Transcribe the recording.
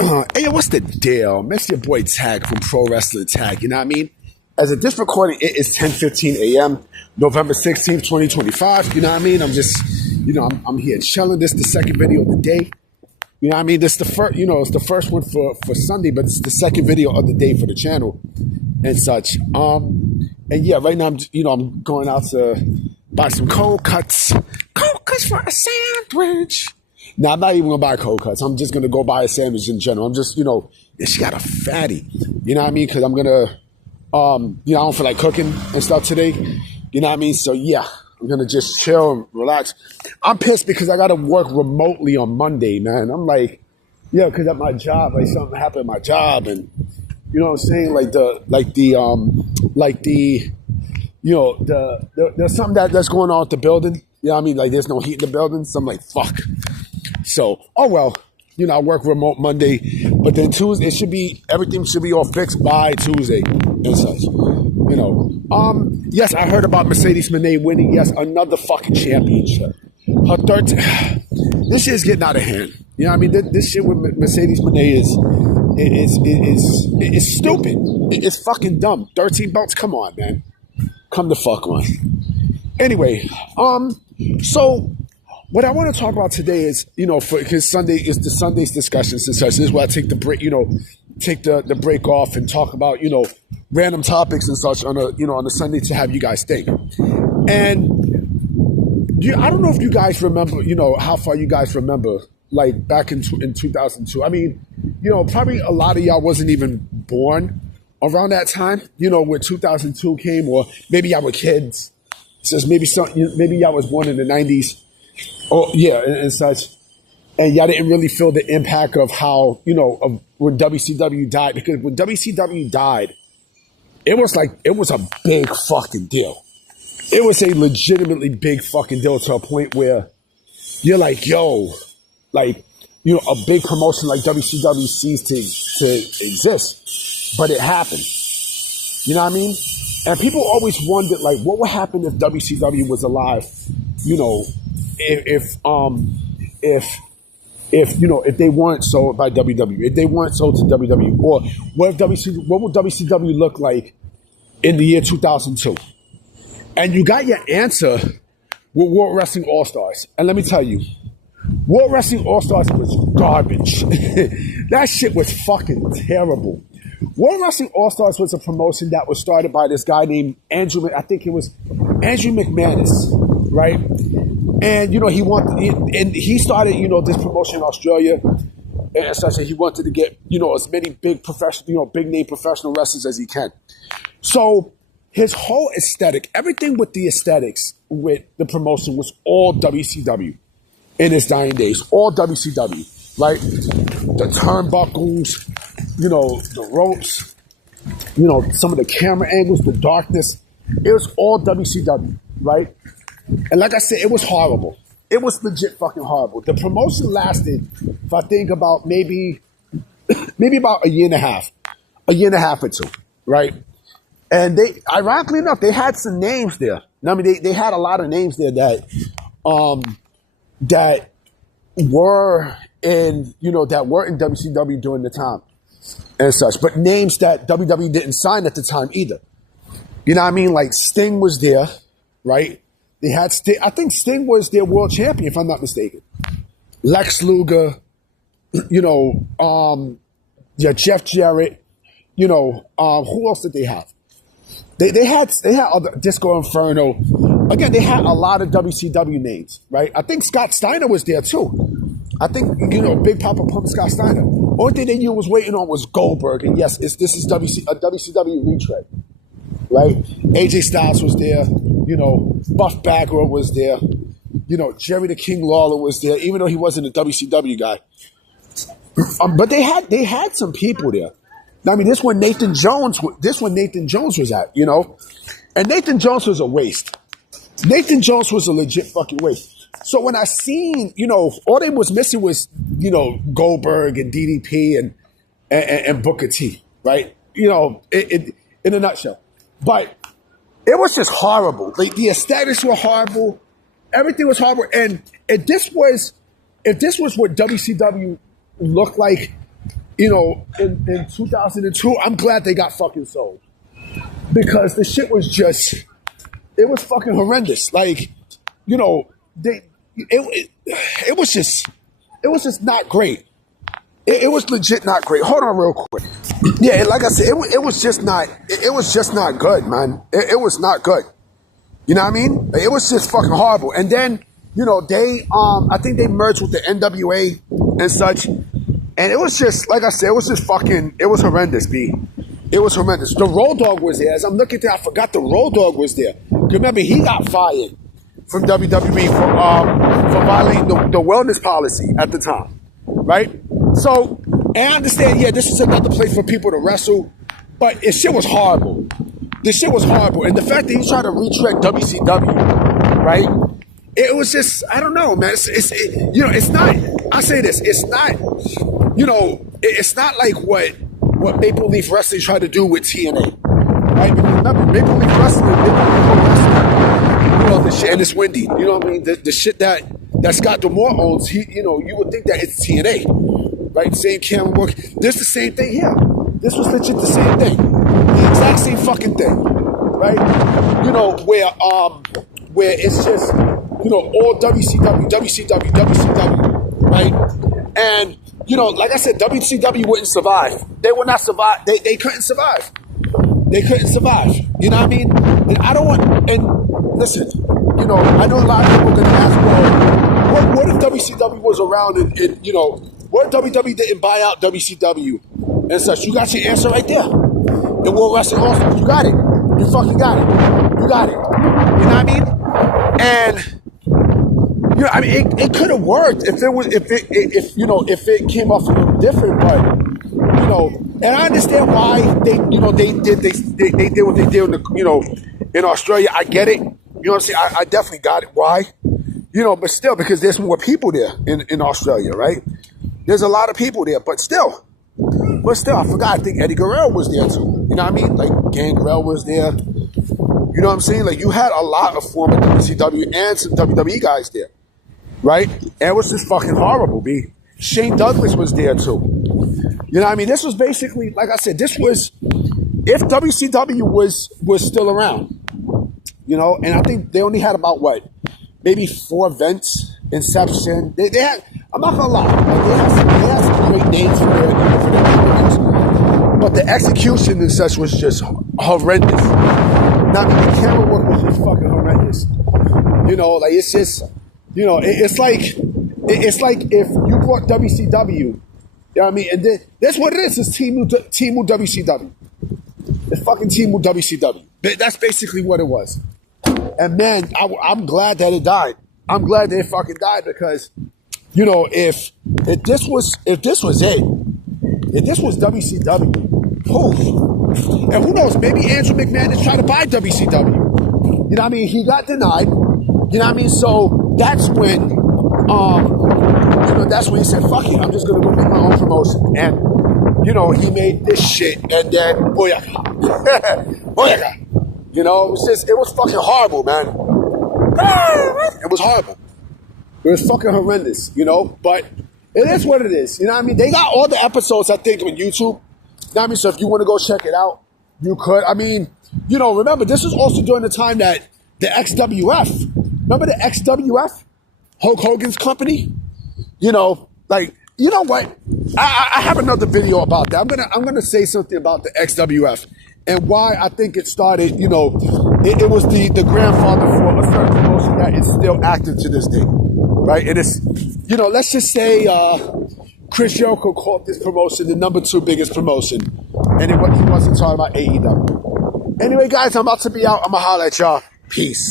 Hey, what's the deal? Miss your boy Tag from Pro Wrestling Tag, you know what I mean? As of this recording, it is 10:15 a.m., November 16th, 2025, you know what I mean? I'm just, I'm here chilling. This is the second video of the day. You know what I mean? This is the first, it's the first one for Sunday, but it's the second video of the day for the channel and such. And yeah, right now, I'm going out to buy some cold cuts. Cold cuts for a sandwich. Now, I'm not even going to buy cold cuts. I'm just going to go buy a sandwich in general. I'm just, she got a fatty. You know what I mean? Because I'm going to, I don't feel like cooking and stuff today. You know what I mean? So, yeah, I'm going to just chill and relax. I'm pissed because I got to work remotely on Monday, man. I'm like, yeah, because at my job, like something happened at my job. And, you know what I'm saying? There's something that's going on with the building. You know what I mean? Like, there's no heat in the building. So I'm like, fuck. So, oh well, I work remote Monday, but then Tuesday, everything should be all fixed by Tuesday and such, Yes, I heard about Mercedes Moné winning, yes, another fucking championship. Her this shit is getting out of hand. You know what I mean? This shit with Mercedes Moné is stupid. It's fucking dumb. 13 belts, come on, man. Come the fuck on. Anyway, so what I want to talk about today is, because Sunday is the Sunday's discussions and such. This is where I take the break, take the break off and talk about, random topics and such on a Sunday to have you guys think. And I don't know if you guys remember, how far you guys remember, like back in 2002. I mean, probably a lot of y'all wasn't even born around that time, when 2002 came, or maybe y'all were kids. Says maybe y'all was born in the 90s. Oh, yeah, and such. And y'all didn't really feel the impact of how, of when WCW died. Because when WCW died, it was a big fucking deal. It was a legitimately big fucking deal to a point where you're like, yo, like, a big promotion like WCW ceased to exist. But it happened. You know what I mean? And people always wondered, like, what would happen if WCW was alive, if they weren't sold by WWE, if they weren't sold to WWE, or what would WCW look like in the year 2002? And you got your answer with World Wrestling All-Stars. And let me tell you, World Wrestling All-Stars was garbage. That shit was fucking terrible. World Wrestling All-Stars was a promotion that was started by this guy named Andrew McManus, right? And, he started, this promotion in Australia and such, and he wanted to get, as many big name professional wrestlers as he can. So his whole aesthetic, everything with the aesthetics with the promotion was all WCW in his dying days, all WCW, right? The turnbuckles, the ropes, some of the camera angles, the darkness, it was all WCW, right? And like I said, it was horrible. It was legit fucking horrible. The promotion lasted, if I think about maybe about a year and a half or two, right? And ironically enough, they had some names there. I mean, they had a lot of names there that were in WCW during the time and such, but names that WWE didn't sign at the time either. You know what I mean? Like Sting was there, right? They had Sting. I think Sting was their world champion, if I'm not mistaken. Lex Luger, Jeff Jarrett, who else did they have? They had other Disco Inferno. Again, they had a lot of WCW names, right? I think Scott Steiner was there too. I think, Big Papa Pump Scott Steiner. Only thing they was waiting on was Goldberg. And yes, this is a WCW retread, right? AJ Styles was there. Buff Bagwell was there. Jerry the King Lawler was there, even though he wasn't a WCW guy. But they had some people there. I mean, this one Nathan Jones was at, and Nathan Jones was a waste. Nathan Jones was a legit fucking waste. So when I seen, all they was missing was, Goldberg and DDP and Booker T, right? In a nutshell. But it was just horrible. Like the aesthetics were horrible. Everything was horrible. And if this was what WCW looked like, in 2002, I'm glad they got fucking sold. Because the shit was just, it was fucking horrendous. Like, it was just not great. It was legit not great. Hold on real quick. Yeah, like I said, it was just not good, man. It was not good. You know what I mean? It was just fucking horrible. And then, I think they merged with the NWA and such. And it was just, like I said, it was horrendous, B. It was horrendous. The Road Dogg was there. As I'm looking there, I forgot the Road Dogg was there. Remember, he got fired from WWE for violating the wellness policy at the time, right? So, and I understand, yeah, this is another place for people to wrestle, but shit was horrible. This shit was horrible. And the fact that he tried to retread WCW, right? It was just, I don't know, man. It's not, I say this, it's not, it's not like what Maple Leaf Wrestling tried to do with TNA, right? But remember, Maple Leaf Wrestling, the shit, and it's windy. You know what I mean? The shit that Scott D'Amore owns, you would think that it's TNA, right? Same camera work. This the same thing here. This was legit the same thing, the exact same fucking thing, right? Where it's just all WCW, right? And like I said, WCW wouldn't survive. They would not survive. They couldn't survive. They couldn't survive. You know what I mean? And I don't want. And listen, I know a lot of people are going to ask, well, what if WCW was around and what if WWE didn't buy out WCW and such? You got your answer right there. The World Wrestling All Stars. You got it. You fucking got it. You got it. You know what I mean? And it could have worked if it came off a little different, but and I understand why they did what they did in Australia. I get it. You know what I'm saying? I definitely got it. Why? But still, because there's more people there in Australia, right? There's a lot of people there, but still, I forgot. I think Eddie Guerrero was there too. You know what I mean? Like Gangrel was there. You know what I'm saying? Like you had a lot of former WCW and some WWE guys there, right? And it was just fucking horrible, B. Shane Douglas was there too. You know what I mean? This was basically, like I said, this was if WCW was still around. And I think they only had about maybe 4 events, Inception. They had, I'm not gonna lie, they had some great names for their names, but the execution and such was just horrendous. Now the camera work was just fucking horrendous. Like it's just, it's like if you brought WCW, you know what I mean, and then that's what it is. It's Team WCW. It's fucking Team WCW. That's basically what it was. And man, I'm glad that it died. I'm glad that it fucking died because, if this was it, if this was WCW, and who knows, maybe Andrew McMahon is trying to buy WCW. You know what I mean? He got denied. You know what I mean? So that's when, that's when he said, fuck it, I'm just going to go make my own promotion. And, he made this shit and then, booyaka. Booyaka. It was fucking horrible, man. It was horrible. It was fucking horrendous, but it is what it is. You know what I mean? They got all the episodes, I think, on YouTube. You know what I mean? So if you want to go check it out, you could. I mean, remember, this was also during the time that the XWF, remember the XWF? Hulk Hogan's company? You know what? I have another video about that. I'm gonna say something about the XWF and why I think it started, it was the grandfather for a certain promotion that is still active to this day. Right? It is, let's just say Chris Jericho called this promotion the number 2 biggest promotion. And he wasn't talking about AEW. Anyway, guys, I'm about to be out. I'm going to holler at y'all. Peace.